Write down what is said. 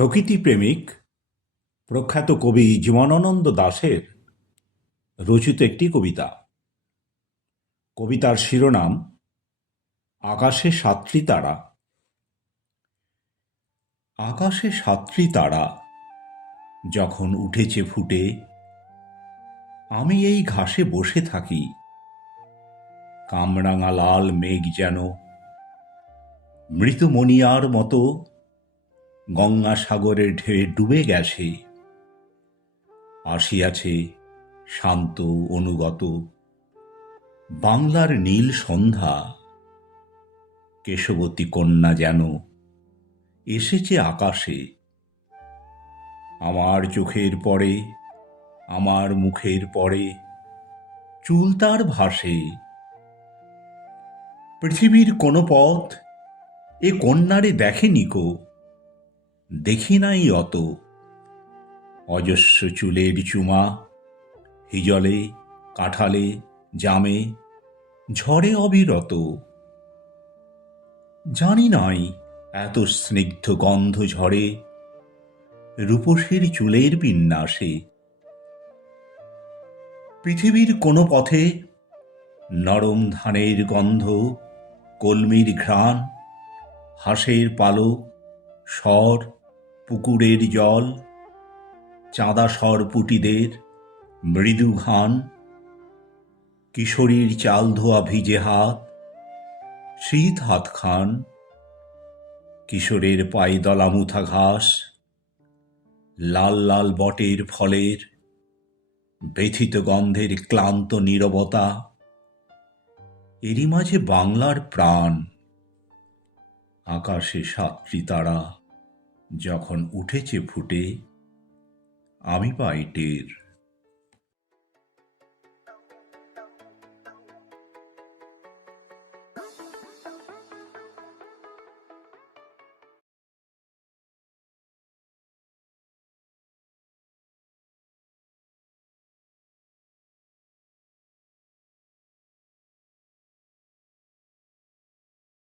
প্রকৃতিপ্রেমিক প্রখ্যাত কবি জীবনানন্দ দাশের রচিত একটি কবিতা। কবিতার শিরোনাম আকাশে সাতটি তারা। আকাশে সাতটি তারা যখন উঠেছে ফুটে, আমি এই ঘাসে বসে থাকি। কামরাঙা লাল মেঘ যেন মৃতমণিয়ার মতো গঙ্গাসাগরের ঢেউয়ে ডুবে গেছে। আসিয়াছে শান্ত অনুগত বাংলার নীল সন্ধ্যা। কেশবতী কন্যা যেন এসেছে আকাশে। আমার চোখের পরে, আমার মুখের পরে চুল তার ভাসে। পৃথিবীর কোনো পথ এ কন্যারে দেখেনি কো, দেখি নাই অত। অজস্র চুলের চুমা হিজলে, কাঁঠালে, জামে ঝরে অবিরত। জানি নাই এত স্নিগ্ধ গন্ধ ঝরে রূপসীর চুলের বিন্যাসে। পৃথিবীর কোনো পথে নরম ধানের গন্ধ, কলমির ঘ্রাণ, হাঁসের পালক, স্বর, পুকুরের জল, চাঁদা সরপুটিদের মৃদু ঘান, কিশোরীর চাল ধোয়া ভিজে হাত, শীত হাতখান, কিশোরের পায়ে দলামুথা ঘাস, লাল লাল বটের ফলের ব্যথিত গন্ধের ক্লান্ত নীরবতা। এরই মাঝে বাংলার প্রাণ। আকাশে সাতটি তারা যখন উঠেছে ফুটে, আমি পাই টের।